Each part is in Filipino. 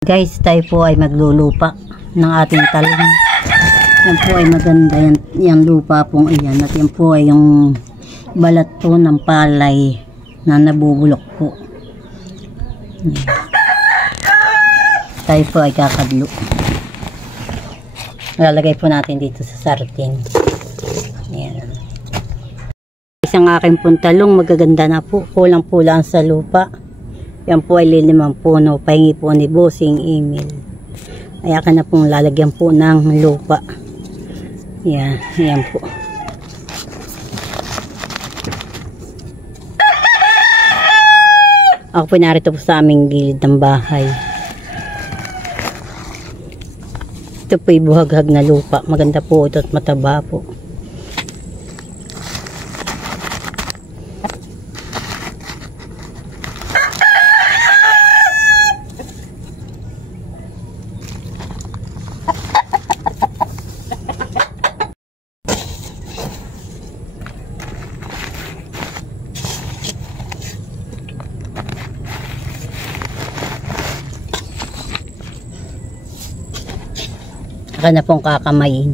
Guys, tayo po ay maglulupa ng ating talong. Yan po ay maganda yung lupa pong iyan. At yan po ay yung balat po ng palay na nabubulok po. Yan. Tayo po ay kakadlo. Lalagay po natin dito sa sartin. Yan. Isang aking pong talong magaganda na po. Kulang po lang sa lupa. Yan po ay lilimang puno. Pahingi po ni Bossing Emil. Ay akin na pong lalagyan po ng lupa. Yan. Yan po. Ako po narito po sa aming gilid ng bahay. Ito po ay buhaghag na lupa. Maganda po ito at mataba po. Saka na pong kakamayin.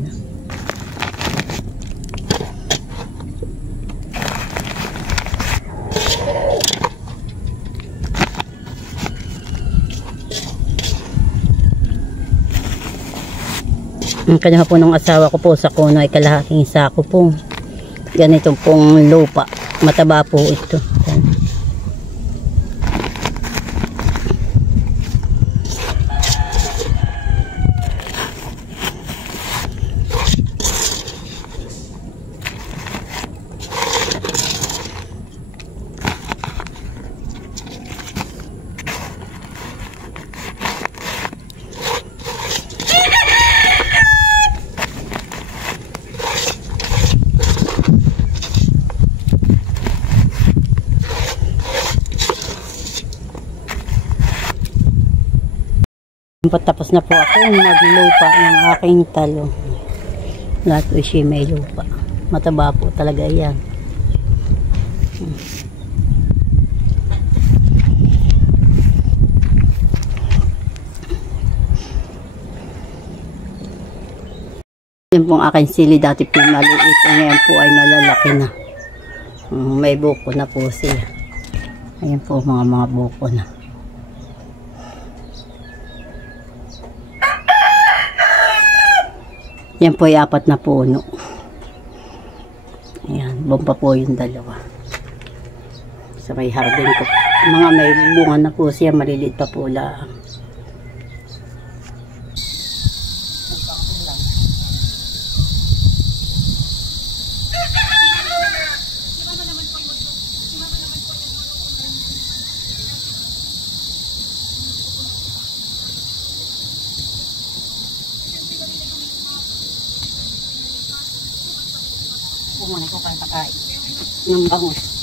Ang kanya po ng asawa ko po sa kuno ay kalahating sako po. Ganito pong lupa. Mataba po ito. Tapos na po ako maglupa ng aking talong. Lahat po siya may lupa. Mataba po talaga yan. Yan pong aking sili dati po maliit. Ngayon po ay malalaki na. May buko na po siya. Ayan po mga buko na. Yan po ay 4 na puno. Ayan, bomba po yung dalawa. Sa may hardin ko. Mga may bunga na po siya, maliliit pa po lang. Muna ko kayong pakain ng bangus.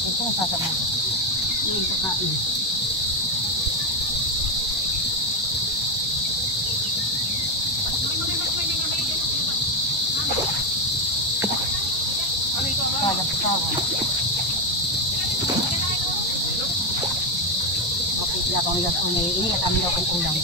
Ito ang sasama. Yung pakain. Kalap-kawan. Okay, sila pang ilas unay. Ini at amin daw kong ulam.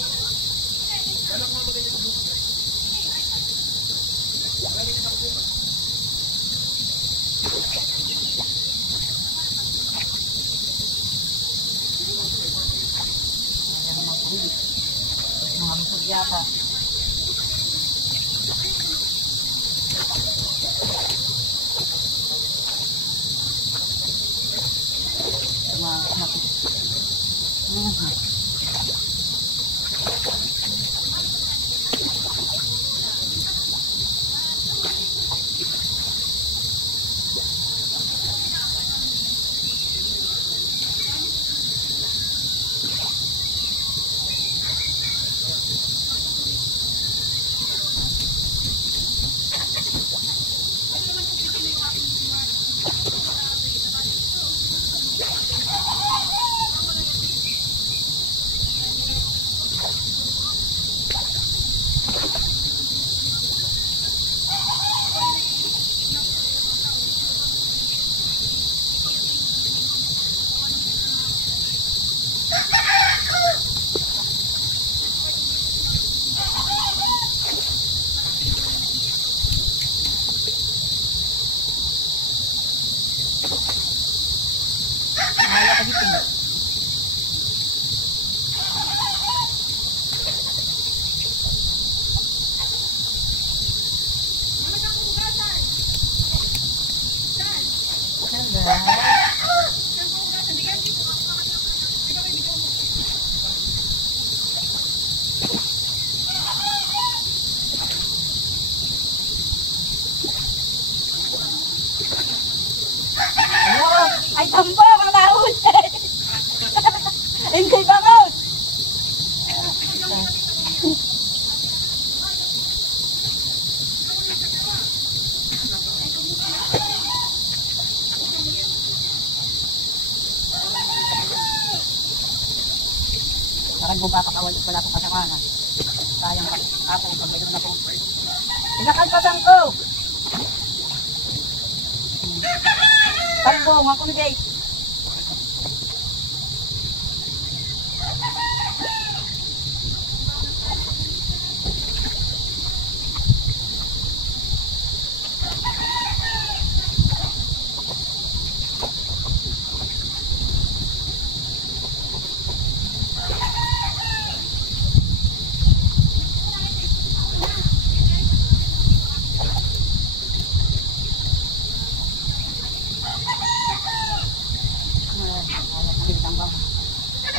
Mga busog yata. Bakit mo papakawal wala pong kasamahan. Sayang ako pag mayroon na pong pinakalpasan ko. Pagpong ako ni guys.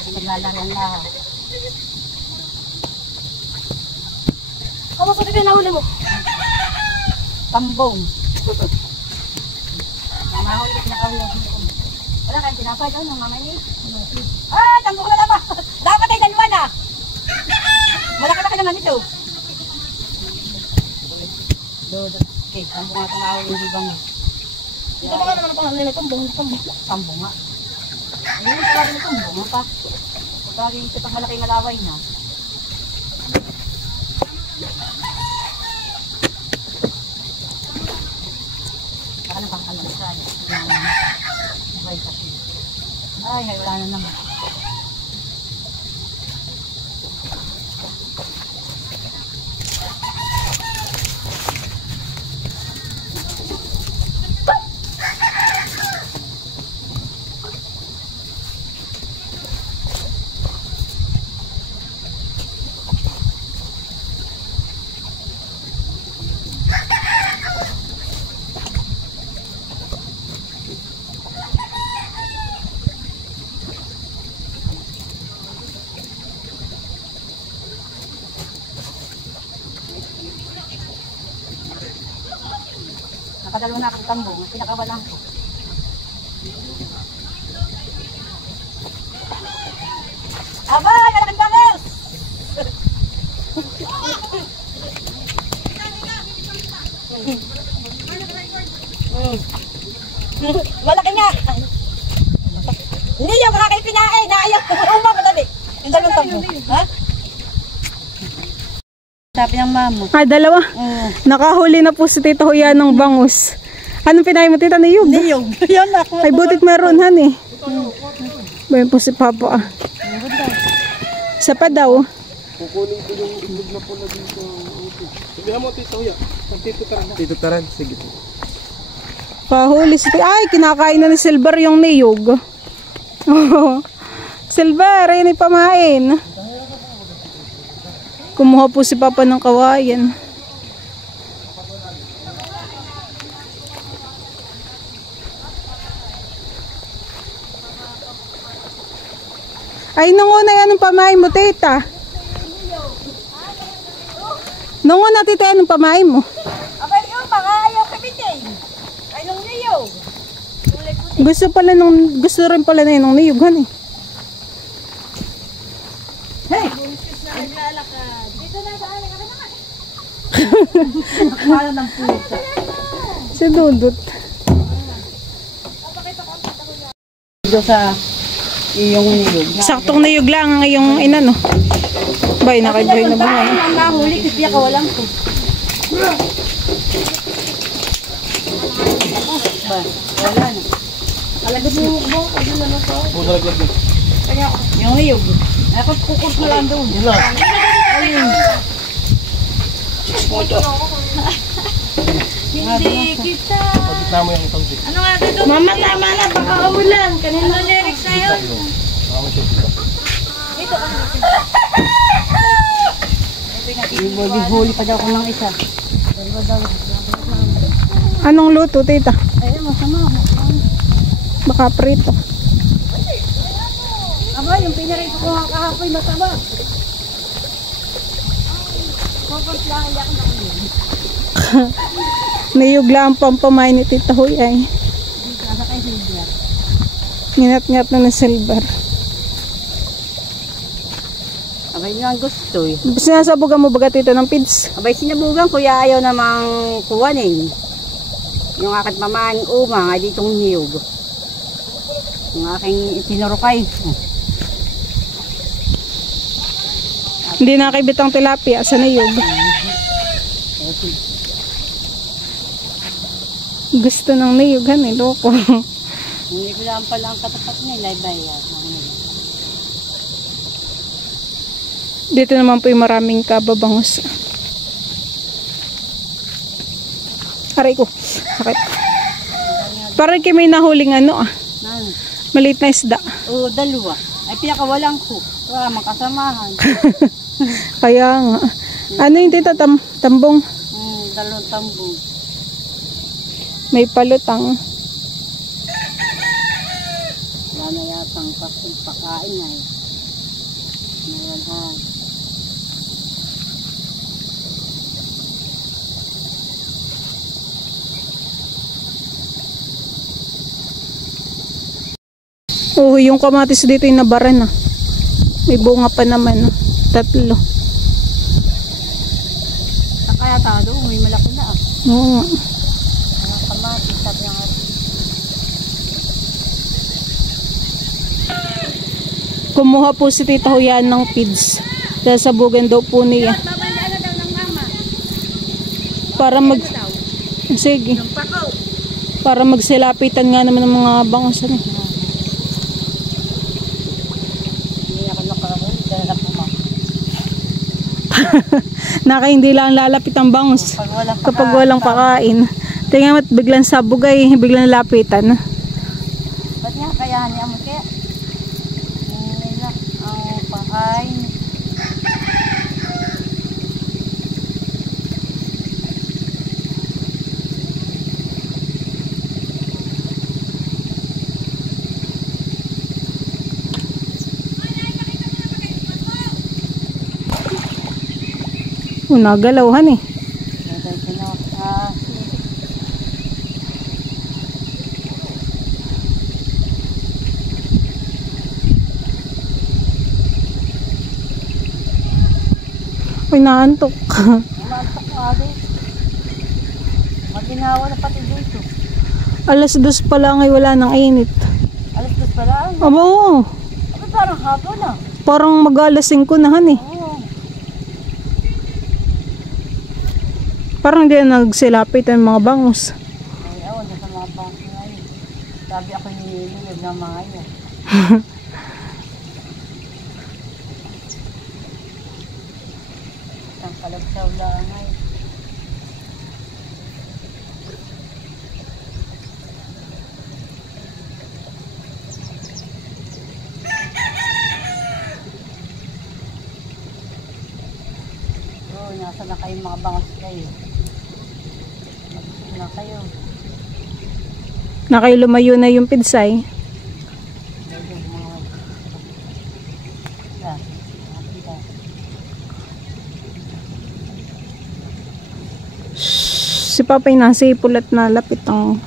Naglalaro lahat. Kamu sa dito nahuli mo? Tambong. Mamahuli na kami. Wala kang tinapay daw ng mama niya. Ah, tambong na naman. Dapat ay dalawa na. Malaki-laki naman ito. Okay, tambong nga itong awal yung libang. Ito pa naman ang pangalan nila, tambong. Tambong nga. Ayun, sabi nito, tambong nga pa. Bagay ito pang malaking alaway na. Baka na pang alam ay, wala na naman. Nakadalawa na akong tambong, pinakawalan ko. Aba, nalaking bangos! Malaki nga! Hindi yung kakay pinain, naayaw ko. Madali. Yung dalawang tambong. Ha? Sabi ng mama. Dalawa. Nakahuli na po si Tita Huya ng bangus. Anong pinahin mo, Tita? Niyog? Niyog. Yan ako. Ay, butit meron, han eh. Bayan po si Papa. Isa pa daw. Kukunin ko yung itlog na pula dito. Sabihan mo, Tita Huya. Tito Taran. Tito Taran, sige po. Pahuli si Tita. Ay, kinakain na ni Silver yung niyog. Silver, ayun ay pamain. Kumuha po si Papa ng kawayan. Ay, nunguna yan ang pamain mo, Tita. Nunguna, Tita, yan ang pamain mo. Abay, yung mga ayaw kabitin. Ay, nung niyog. Gusto rin pala na yun ng niyugan eh. Hey! Dito na sa aling, naman. Nakakala ng pusa. Si Dudut. Dito sa iyong niyog. Saktong niyog lang ang iyong inano. Bay, nakaibay na ba? Ang nahuli, kasi kawalan ko. Wala na. Alagad mo mo, kasi na na to. Yung niyog. Ako kukot mo lang doon. Ayun. Hindi kita. Pagkita mo yung tawsi. Ano nga dito? Mama, tama na. Baka ulan. Kanina lyrics na yun. Dito ka na. Huli pa daw ko ng isa. Anong luto, Tita? Ay, masama. Baka prito. Aba, yung pinarito ko nga kahapoy, masama. Kapag lang iyak na yun. Niyog lang ang pampamay ni Tita Huy ay. Kasa kay Silver. Nginat-ngat na ng Silver. Abay nyo ang gusto eh. Sinasabugan mo baga, Tita, ng pids? Abay sinabugan, kuya ayaw namang kuwanin. Yung aking pamaing umang ay ditong niyog. Yung aking itinurukay. Hindi nakibit ang tilapia sa niyog. Gusto ng niyugan eh, loko. Hindi ko lang pala ang katapat nila, bayan. Dito naman po yung maraming kababangos. Aray ko. Sakit. Parang kayo may nahuling ano ah. Maliit na isda. Oo, dalawa. Ay pinakawalang ko. Para makasamahan. Kaya nga. Ano yung tita? Tambong? Dalawang tambong. May palutang. Wala na yatang pakain na eh. Mayroon. Oh, yung kamatis dito yung nabaran na. May bunga pa naman. 3. Kaya tado, may malaki na ah. Oo. Ang kamatis, sabi ng atin. Kumuha po si Tita Huyan ng feeds. Dahil sabugan daw po niya. Para mag... Sige. Para magselapitan nga naman ng mga bangos. Ano? Naka hindi lang lalapit ang bangus kapag walang pakain. Tingnan mo't biglang sabog ay biglang lapitan. Ba't nga kaya niya mo kaya? Nila ang pakain. Nagalawhan eh. Uy, naantok. Naantok nga din. Maginawa na pati dito. 2:00 pa lang ay wala nang init. 2:00 pa lang? Aba, oo. Aba, parang hapon na. Parang mag-5:00 na han eh. Oo. Parang hindi na nagsilapit ang mga bangus. Ay, awan na sa mga bangko ngayon. Sabi ako nililiyog ng mga yan. Isang kalagsaw lang ngayon. Oo, nasa na kayong mga bangus kayo. Na kayo. Nakay lumayo na yung pidsay. Si Papay nasa ipulat na lapit ang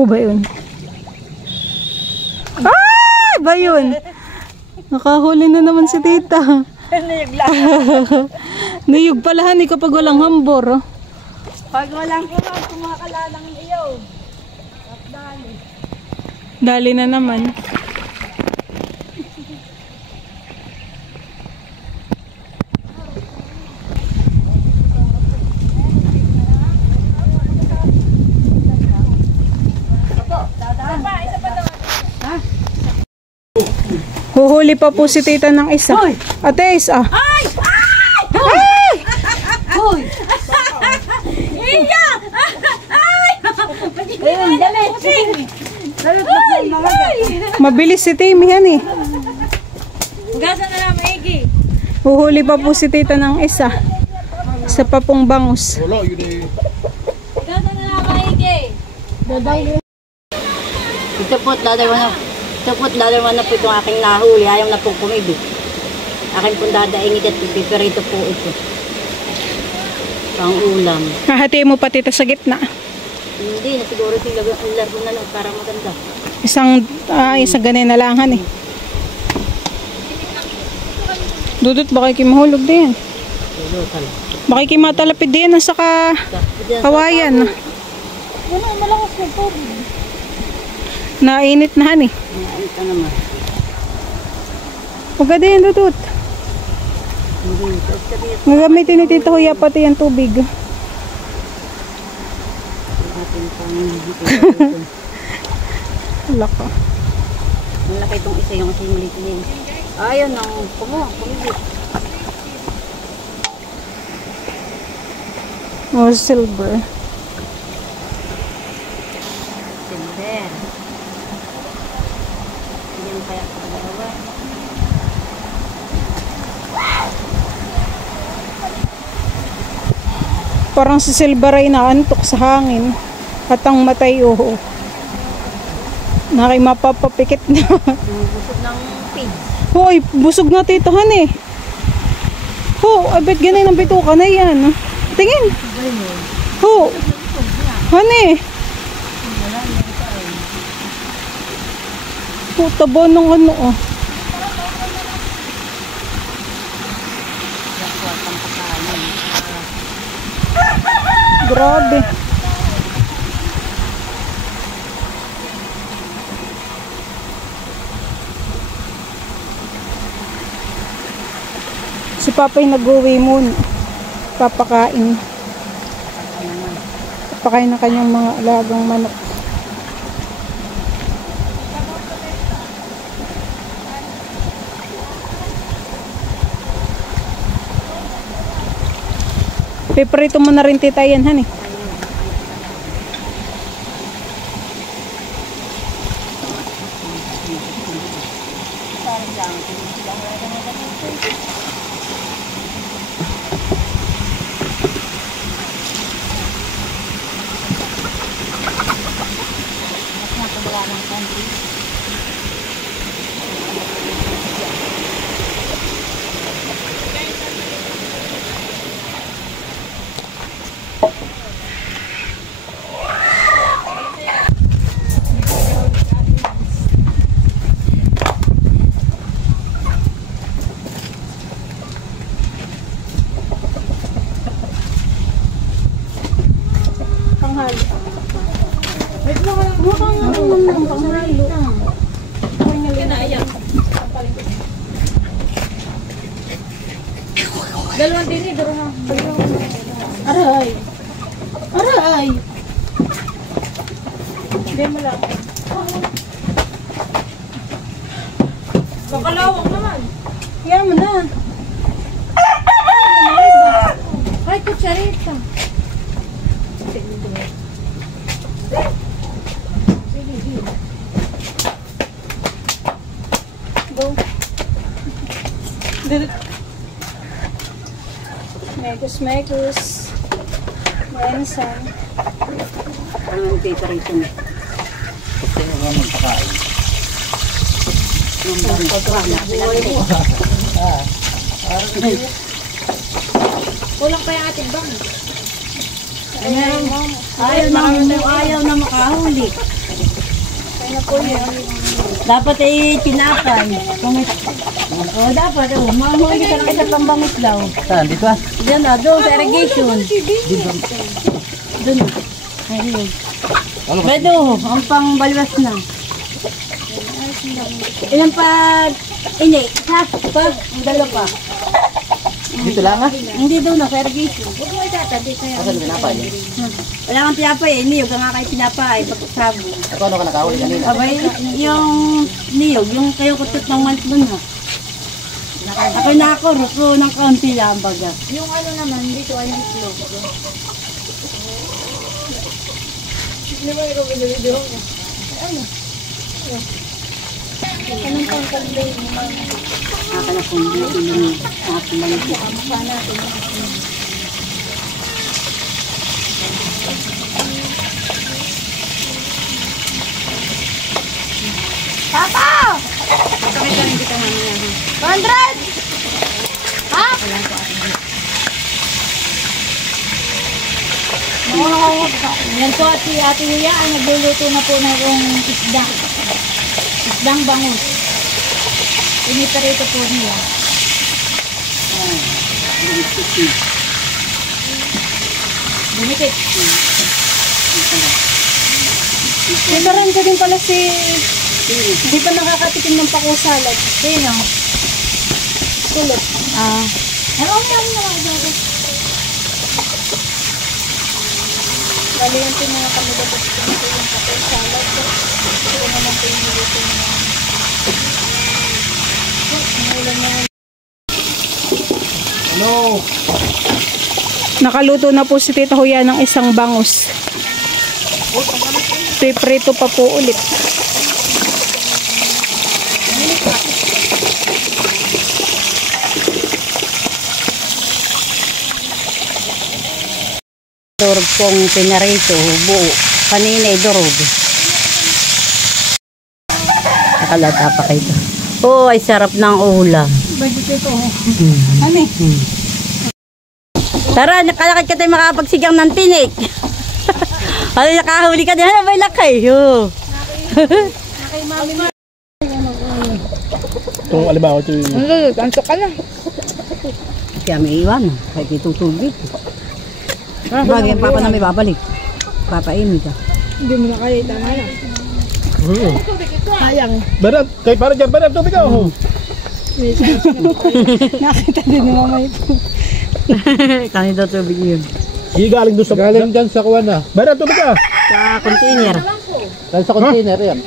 ba yun? Ah! Ba yun? Nakahuli na naman si tita. Niyog palahan eh kapag walang hambor. Pag walang kumakalalang iyo. Dali na naman. Huhuli pa po si tita ng isa. Ate, isa. Ay! Ay! Hoy! Iya! Ay! Ayun, dali. Mabilis si Timmy yan eh. Hugasan na lang, Maigi. Huhuli pa po si tita ng isa. Isa pa pong bangus. Wala, yun eh. Hugasan na lang, Maigi. Ito po't dalawa na po itong aking nahuli. Ayaw na pong kumibig. Aking pong dadaingit at piperito po ito. Pang ulam. Hahati mo pa tita sa gitna. Hindi na siguro yung largo na lang para maganda. Isang ganin na langan eh. Dudot, baka kayo mahulog din. Baka kayo matalapid din sa kawayan. Ano, malakas na po. Nainit na han eh. Nainit na naman. Huwag din, Dudot. Magamitin ni Tita Kuya pati yung tubig. Wala ka. Malaki itong isa yung kasi maliit din. Ayun, kumibit. Oh, silver. Silver. Yan kaya sa dalawa. Parang si silver ay naantok sa hangin. At ang matay, oo. Nakay mapapapikit na. Busog ng pig. Hoy, busog na titahan eh. Ho, abet ganay ng bituka na yan. Tingin. Ho. Hani. Ho, tabo ng ano oh. Grabe. Si Papay nag-uwi muna. Papakain. Papakain ng kanyang mga alagang manok. Piprito mo na rin tita yan, han eh. Dalawang din dito na. Aray! Aray! Hindi mo lang. Kakalawang naman. Kaya mo na. Ay, kutsarita. Go. Megus. Mensan. Ano yung paper ito na? Kasi yung mga magpakain. Yung pagkakana. Kulang pa yung ating bang. Ayaw na makahuli. Dapat ay tinapay. Dapat. Mahuli ka lang isa pang bangislaw. Saan? Dito ah? Diyan na, doon sa irrigation. Doon. Ayun. Bedo, ang pang balwas na. Ilan pa, ini, half pa, ang dalawa pa. Dito lang ah? Hindi doon na, sa irrigation. Huwag mo itatabi kaya. Asan yung pinapay? Wala kang tinapay eh, niyog ang kayo tinapay, pagkasabo. Ako ano ka nakahuli kanina? Abay, yung niyog, yung kayo kutot ng month doon ha. Ako nakakurot ko ng kaunti lang baga. Yung ano naman, dito ay itlog. Hindi mo ikaw binibidyo mo. Ano? Anong pangkalday mo, mama? Akin na kung hindi yung akin lang ito. Mukha natin. Papa! Sakit ka rin kita mamaya. 100! Ha? Yan po at si Ate Huya ay nagluluto na po na yung isda. Isdang bangus. Piniperito po niya. Bumikit. May karangga din pala si... Hindi pa nakakatikim ng pakusalad. Sino? Kulot. Ah. Ano naman dito? Bali yan po mga kami dapat ito yung pakusalad. Ito naman po yung nilito niya. Ano? Nakaluto na po si Tita Huya ng isang bangus. Piprito pa po ulit. Durog pong pinarito, buo. Kanina ay durog. Nakalata pa kayo. Oh, ay sarap ng ulam. Bagay ito. Ano eh? Tara, nakalakad ka tayo makapagsigang ng tinik. Ano, nakahuli ka din. Ano ba yung lakay? Oh. Itong alimango ito yung... Kanto ka lang. Kaya may iwan. Kahit itutubig. Bagay, papa na may babalik. Papainin ka. Hindi mo na kaya itama na. Sayang. Berat, kahit para dyan, berat, tubig ako. Nakita din ni mama ito. Kanina tubig yun. Hindi galing doon sa... Galing dyan sa kuwan na. Berat, tubig ka. Sa container. Galing sa container yan.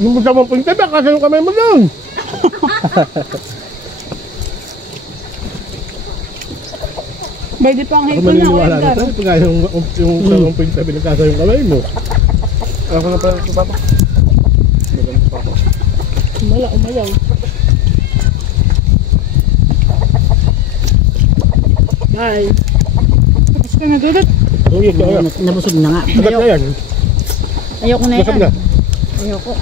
Yung sa mga punta ba, kasi yung kamay mo doon. Pwede pang Ako hito na. maniniwala na tayo. Pagka yung sa 1.7 nagkasa yung kamay mo. Alam ko na pala ito, Papa. Maganda, Papa. Umayaw. Ay. Tapos ka na dudot. Uy, kaya. Nabusog na nga. Agad na yan. Ayoko na Basag yan. na. Ayoko.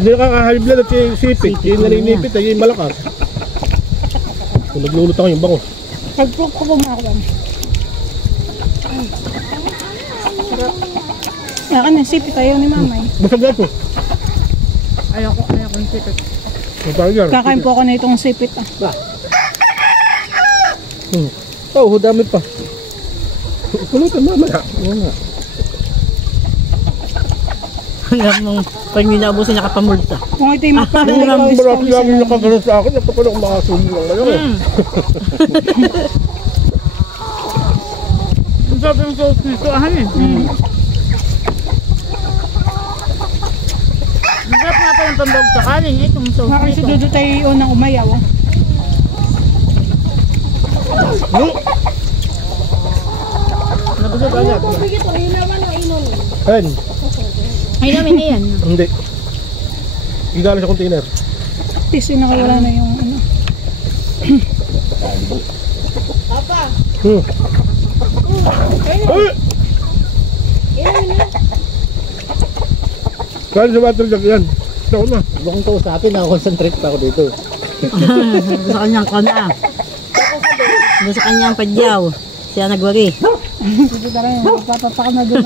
Hindi nakaka-high blood at yung sipit. Yung naninipit ay yung malakas. Kung naglulot ako yung bango. Pag-prok ko pumakwan. Akan na, sipit ayaw ni mamay. Basag na ito. Ayoko ng sipit. Kakain po ako na itong sipit ah. Oh, dami pa. Pulutan mamaya. Oo nga. Hanggang mong pag hindi naubusin nakapamulta. Kung ito yung Ang maras lang yung nakagano sa akin. Napapala akong makasulo lang ngayon. Ang sarap yung sauce nito, ahan eh. Ang sarap nga pa yung pambawag sa kanin, itong sauce Kakain si nito. Dudut ay unang umayaw ah. Nabusog agad. Hen, Ay namin na yan. hindi. Igaling sa container. Tis yung nakawala na yung ano. Ay! Kaya sa water jug yan. Ito na. Bukong ko sa akin, nakakonsentrate pa ako dito. Sa kanyang kona. Sa kanyang padyaw. Siya nagwagi. Dito ka rin, magpapapaka na doon.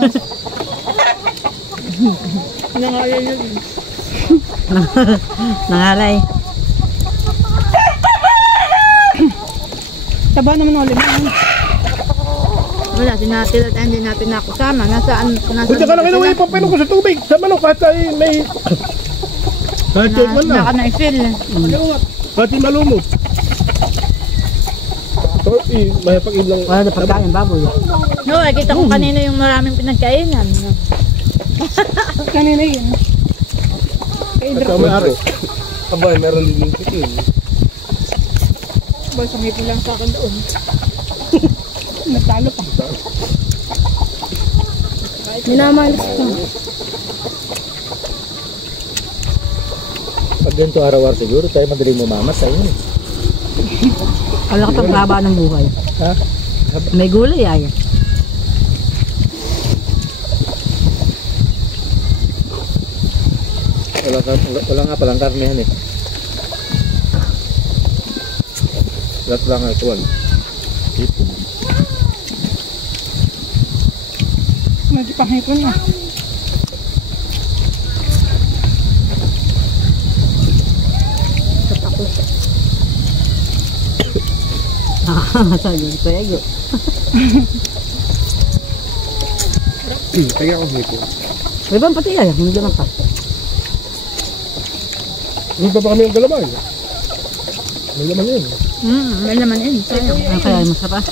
Nangalay. Taba naman ulit. Wala, sinatid at hindi natin nakusama. Nasaan? Kung ka na kinuwi, papino ko sa tubig. Sa manok, kahit ay may... Kahit yung man na. Naka na-fill. Kahit yung malumot. So, may pag-iblang... Wala na pagkain baboy. No, nakita ko kanina yung maraming pinagkainan. Kanina yun. At sa may-ari. Abay, meron din yung chicken. Boy, sumipin lang sa akin doon. Natalo pa. Minamalas ko. Pag ganito araw-araw siguro, tayo madaling mamamas sa inyo. Wala ka pang haba ng buhay. Ha? May gulay ay. Wala nga palang karnehan eh. Lahat lang nga ituwal. Ipon. Medyo pangipon na. Sabi ko yayo. Kaya ako dito. May bang pati yan? Hindi naman pa. Hindi pa kami yung galamay. May laman yun. May laman yun. Sayang. Ang kaya masarap.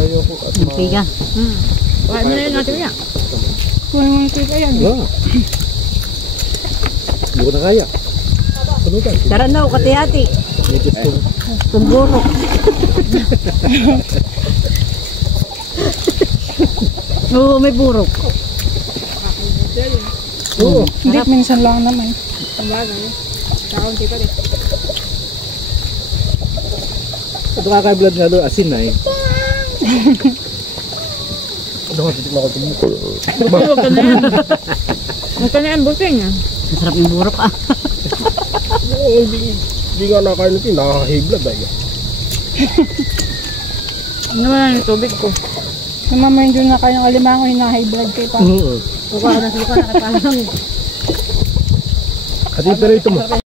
Ayoko at Okay ka. Kaya mo na yun natin yan. Kuha mo ito yan. Wala. Hindi ko na kaya. Panutan. Tara na, kati-hati. Nipis ko. Tumburok. Oo, may burok. Oo. Hindi, minsan lang naman. Sabagay. Kaunti pa rin. Ito kaka-vlog nga doon, asin na eh. Ito nga, titik na ako tumuko. Huwag ka na yan. Huwag ka na yan, busing. Masarap yung burok ah. Oo, hindi nga nakain natin. Nakaka-higblad ay. Ano naman yung tubig ko? Namama yun na kayo ng alimango, hina-high blood kayo pa. Suka na kay parang. At ito rin ito mo.